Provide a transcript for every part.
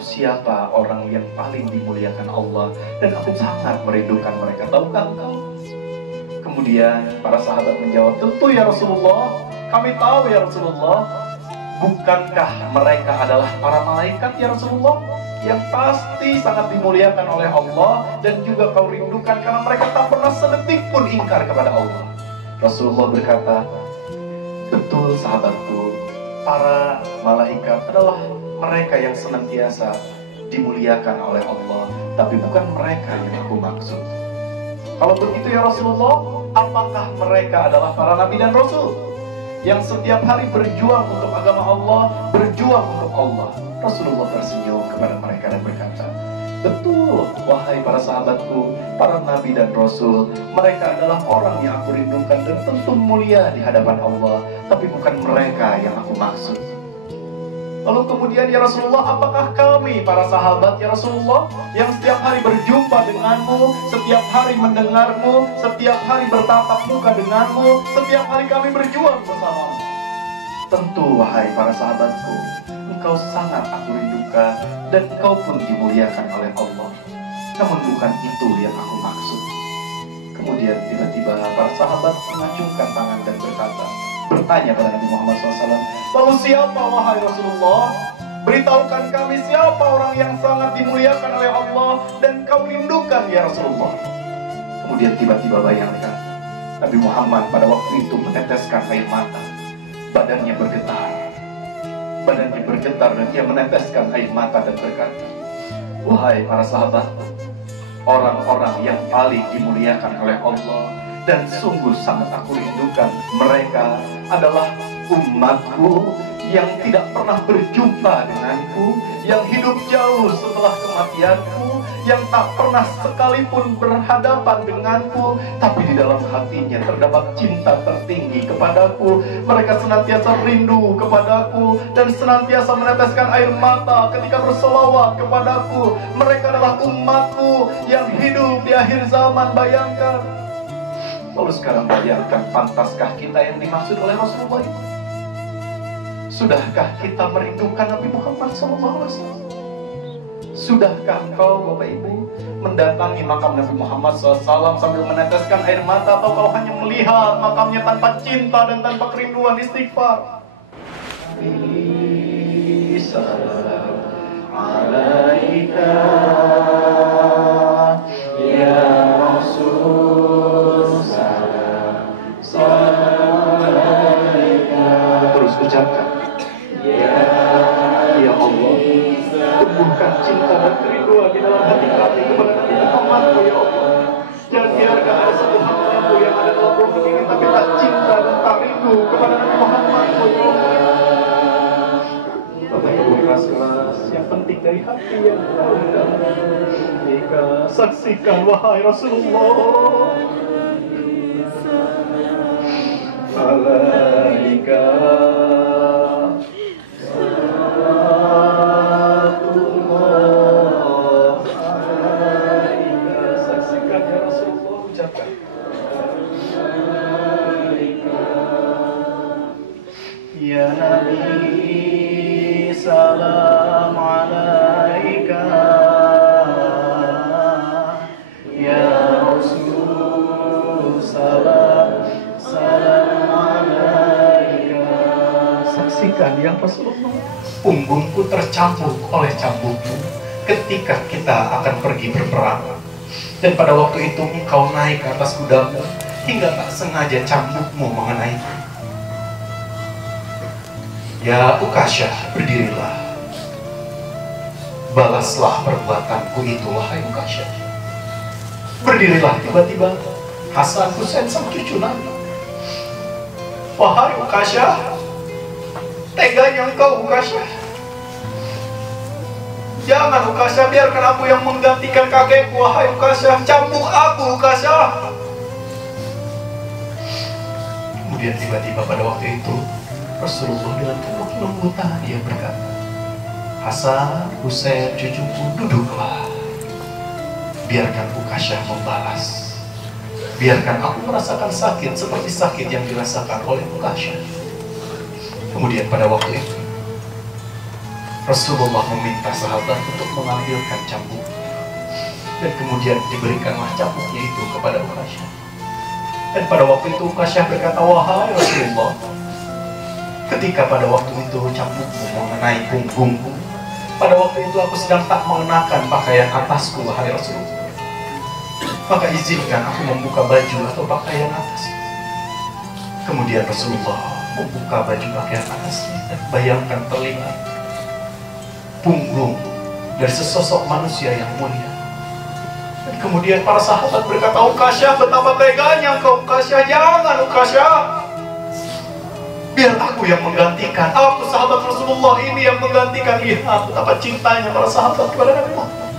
siapa orang yang paling dimuliakan Allah dan aku sangat merindukan mereka. Tahukah engkau? Kemudian para sahabat menjawab, tentu ya Rasulullah, kami tahu ya Rasulullah. Bukankah mereka adalah para malaikat ya Rasulullah, yang pasti sangat dimuliakan oleh Allah dan juga kau rindukan karena mereka tak pernah sedetik pun ingkar kepada Allah. Rasulullah berkata, betul sahabatku, para malaikat adalah mereka yang senantiasa dimuliakan oleh Allah, tapi bukan mereka yang aku maksud. Kalau begitu ya Rasulullah, apakah mereka adalah para nabi dan rasul yang setiap hari berjuang untuk agama Allah, berjuang untuk Allah? Rasulullah tersenyum kepada mereka dan berkata, betul, wahai para sahabatku, para nabi dan rasul, mereka adalah orang yang aku rindukan dan tentu mulia di hadapan Allah, tapi bukan mereka yang aku maksud. Lalu kemudian ya Rasulullah, apakah kami para sahabat ya Rasulullah yang setiap hari berjumpa denganmu, setiap hari mendengarmu, setiap hari bertatap muka denganmu, setiap hari kami berjuang bersamamu? Tentu wahai para sahabatku, engkau sangat aku rindukan dan engkau pun dimuliakan oleh Allah, namun bukan itu yang aku maksud. Kemudian tiba-tiba para sahabat mengacungkan tangan dan bertanya pada Nabi Muhammad SAW, lalu siapa wahai Rasulullah? Beritahukan kami siapa orang yang sangat dimuliakan oleh Allah dan kau rindukan ya Rasulullah. Kemudian tiba-tiba bayangkan, Nabi Muhammad pada waktu itu meneteskan air mata. Badannya bergetar dan dia meneteskan air mata dan berkata, wahai para sahabat, orang-orang yang paling dimuliakan oleh Allah dan sungguh sangat aku rindukan, mereka adalah umatku yang tidak pernah berjumpa denganku, yang hidup jauh setelah kematianku, yang tak pernah sekalipun berhadapan denganku, tapi di dalam hatinya terdapat cinta tertinggi kepadaku. Mereka senantiasa rindu kepadaku dan senantiasa meneteskan air mata ketika berselawat kepadaku. Mereka adalah umatku yang hidup di akhir zaman. Bayangkan. Lalu sekarang bayangkan, pantaskah kita yang dimaksud oleh Rasulullah itu? Sudahkah kita merindukan Nabi Muhammad SAW? Sudahkah engkau Bapak Ibu mendatangi makam Nabi Muhammad SAW sambil meneteskan air mata, atau kau hanya melihat makamnya tanpa cinta dan tanpa kerinduan istighfar? Salam alaika ya Rasul, salam alaika. Terus ucapkan, ya Allah, tumbuhkan cinta dan kerinduan di dalam hati kami kepada Nabi Muhammad, ya Allah. Jangan biarkan ada satu hamba yang ada dalam rumput ini tapi tak cinta dan tak rindu kepada Nabi Muhammad, ya Allah. Bapak Ibu, keras-keras yang penting dari hati yang dalam. Jika saksikan wahai Rasulullah, alaika ya Nabi, salam alaika, ya Rasul, salam alaika. Saksikan ya Rasulullah, punggungku tercambuk oleh cambukmu ketika kita akan pergi berperang. Dan pada waktu itu engkau naik ke atas kudamu hingga tak sengaja cambukmu mengenaiku. Ya Ukasyah, berdirilah. Balaslah perbuatanku itu, wahai Ukasyah. Berdirilah. Tiba-tiba Hasan, Husain sama cucu Nabi. Wahai Ukasyah, teganya engkau Ukasyah. Jangan Ukasyah, biarkan aku yang menggantikan kakekku. Wahai Ukasyah, cambuk aku Ukasyah. Kemudian tiba-tiba pada waktu itu Rasulullah dengan penuh kelembutan dia berkata, Hasan, Husain, cucuku, duduklah. Biarkan Ukasyah membalas. Biarkan aku merasakan sakit seperti sakit yang dirasakan oleh Ukasyah. Kemudian pada waktu itu Rasulullah meminta sahabat untuk mengambilkan cambuk, dan kemudian diberikanlah cambuknya itu kepada Uqasyah. Dan pada waktu itu Uqasyah berkata, wahai Rasulullah, ketika pada waktu itu cambukmu mengenai punggungku, pada waktu itu aku sedang tak mengenakan pakaian atasku, wahai Rasulullah. Maka izinkan aku membuka baju atau pakaian atasku. Kemudian Rasulullah membuka baju pakaian atasnya, dan bayangkan terlihat punggung dari sesosok manusia yang mulia. Dan kemudian para sahabat berkata, Uqasyah, betapa teganya engkau Uqasyah, jangan Uqasyah, biar aku yang menggantikan, aku sahabat Rasulullah ini yang menggantikan. Lihat betapa cintanya para sahabat kepada Nabi Muhammad.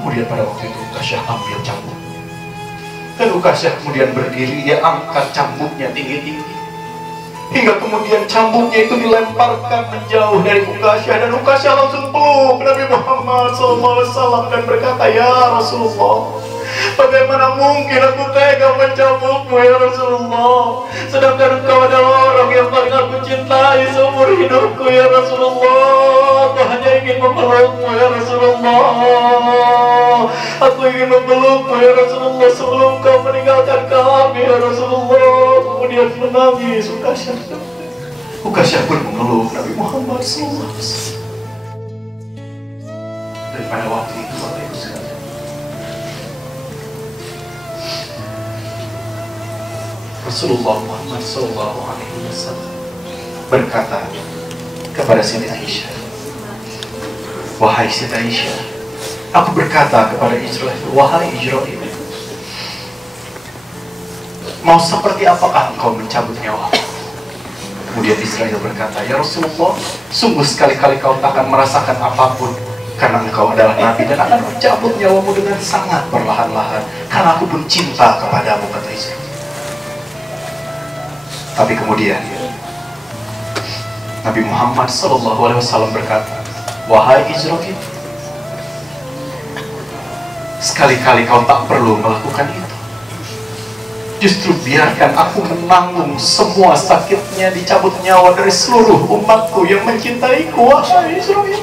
Kemudian pada waktu itu Uqasyah ambil cambuk, dan Uqasyah kemudian berdiri, dia angkat cambuknya tinggi-tinggi, hingga kemudian cambuknya itu dilemparkan menjauh dari Uqasyah, dan Uqasyah langsung peluk Nabi Muhammad SAW dan berkata, ya Rasulullah, bagaimana mungkin aku tega mencambukmu ya Rasulullah, sedangkan engkau adalah orang yang paling aku cintai seumur hidupku ya Rasulullah. Aku hanya ingin memelukmu ya Rasulullah, aku ingin memelukmu ya Rasulullah sebelum kau meninggalkan kami ya Rasulullah. Kemudian menangis Uqasyah. Uqasyah pun memeluk Nabi Muhammad SAW. Dan pada waktu itu Bapak Ibu sekalian, Rasulullah Muhammad SAW berkata kepada Siti Aisyah, wahai Siti Aisyah, aku berkata kepada Israel, wahai Israel, mau seperti apakah engkau mencabut nyawa? Kemudian Israel berkata, ya Rasulullah, sungguh sekali-kali kau tak akan merasakan apapun, karena engkau adalah Nabi, dan akan mencabut nyawamu dengan sangat perlahan-lahan, karena aku pun cinta kepadamu, kata Israel. Tapi kemudian Nabi Muhammad SAW berkata, wahai Israel, sekali-kali kau tak perlu melakukan itu. Justru biarkan aku menanggung semua sakitnya dicabut nyawa dari seluruh umatku yang mencintaiku, wahai Israel.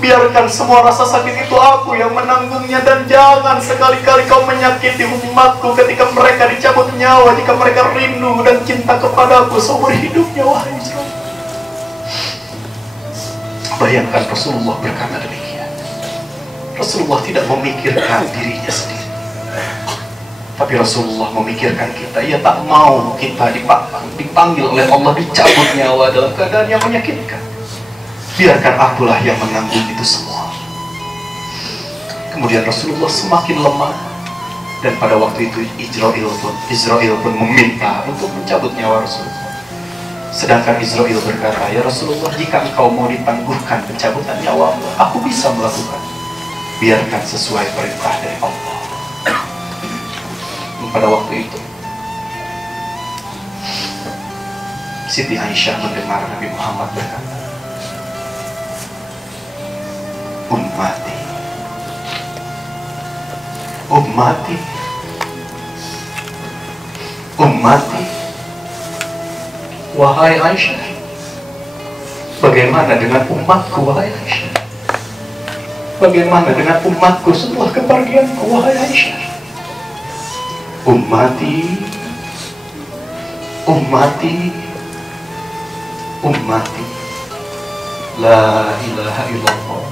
Biarkan semua rasa sakit itu aku yang menanggungnya, dan jangan sekali-kali kau menyakiti umatku ketika mereka dicabut nyawa, jika mereka rindu dan cinta kepadaku seumur hidupnya, wahai Israel. Bayangkan Rasulullah berkata demikian. Rasulullah tidak memikirkan dirinya sendiri, tapi Rasulullah memikirkan kita. Ia tak mau kita dipanggil oleh Allah dicabut nyawa dalam keadaan yang menyakitkan. Biarkan akulah yang menanggung itu semua. Kemudian Rasulullah semakin lemah, dan pada waktu itu Israel pun meminta untuk mencabut nyawa Rasulullah. Sedangkan Israel berkata, ya Rasulullah, jika engkau mau ditangguhkan pencabutan nyawa, aku bisa melakukan. Biarkan sesuai perintah dari Allah. Pada waktu itu Siti Aisyah mendengar Nabi Muhammad berkata, ummati, ummati, ummati. Wahai Aisyah, bagaimana dengan umatku, wahai Aisyah? Bagaimana dengan umatku setelah kepergianku, wahai Aisyah? Ummati, ummati, ummati, la ilaha illallah.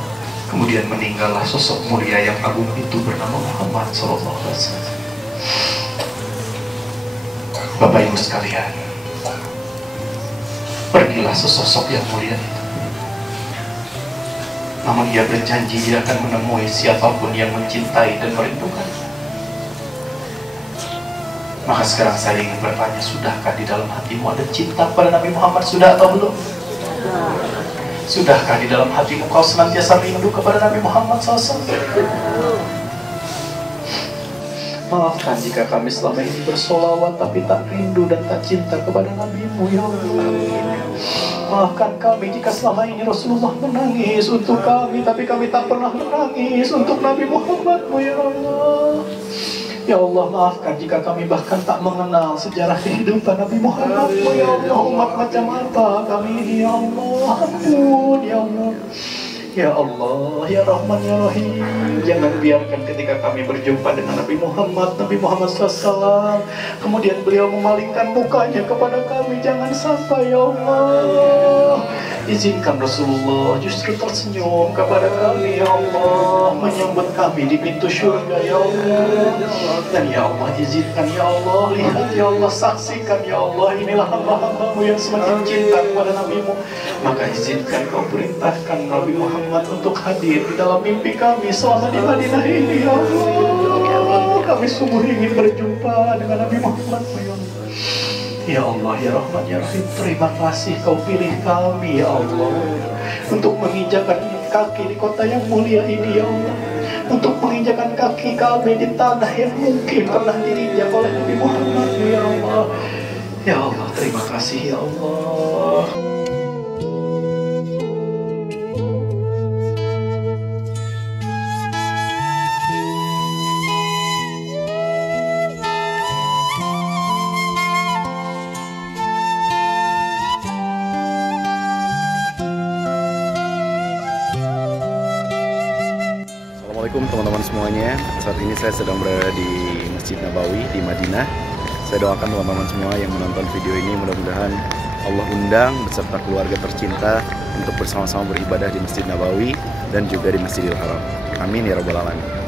Kemudian meninggallah sosok mulia yang agung itu bernama Muhammad SAW. Bapak Ibu sekalian, pergilah sesosok yang mulia itu. Namun ia berjanji dia akan menemui siapapun yang mencintai dan merindukan. Maka sekarang saya ingin bertanya, sudahkah di dalam hatimu ada cinta kepada Nabi Muhammad? Sudah atau belum? Sudahkah di dalam hatimu kau senantiasa rindu kepada Nabi Muhammad SAW? Maafkan jika kami selama ini bersolawat tapi tak rindu dan tak cinta kepada Nabi-Mu, ya Allah. Maafkan kami jika selama ini Rasulullah menangis untuk kami, tapi kami tak pernah menangis untuk Nabi Muhammad-Mu, ya Allah. Ya Allah, maafkan jika kami bahkan tak mengenal sejarah kehidupan Nabi Muhammad. Ya Allah, umat macam apa kami ini, ya Allah. Ampun, ya Allah. Ya Allah, ya Rahman, ya Rahim, jangan biarkan ketika kami berjumpa dengan Nabi Muhammad SAW, kemudian beliau memalingkan mukanya kepada kami. Jangan sampai, ya Allah. Izinkan Rasulullah justru tersenyum kepada kami, ya Allah, menyambut kami di pintu surga, ya Allah. Dan ya Allah, izinkan, ya Allah, lihat, ya Allah, saksikan, ya Allah, inilah hamba-hambamu yang semakin cinta kepada Nabi-Mu. Maka izinkan kau perintahkan Nabi Muhammad untuk hadir di dalam mimpi kami selama di Madinah ini, ya Allah. Kami sungguh ingin berjumpa dengan Nabi Muhammad, ya Allah. Ya Allah, ya Rahman, ya Rahim, terima kasih kau pilih kami, ya Allah, untuk menginjakan kaki di kota yang mulia ini, ya Allah, untuk menginjakan kaki kami di tanah yang mungkin pernah diinjak oleh Nabi Muhammad, ya Allah. Ya Allah, terima kasih, ya Allah. Assalamualaikum teman-teman semuanya. Saat ini saya sedang berada di Masjid Nabawi di Madinah. Saya doakan teman-teman semua yang menonton video ini mudah-mudahan Allah undang beserta keluarga tercinta untuk bersama-sama beribadah di Masjid Nabawi dan juga di Masjidil Haram. Amin ya rabbal alamin.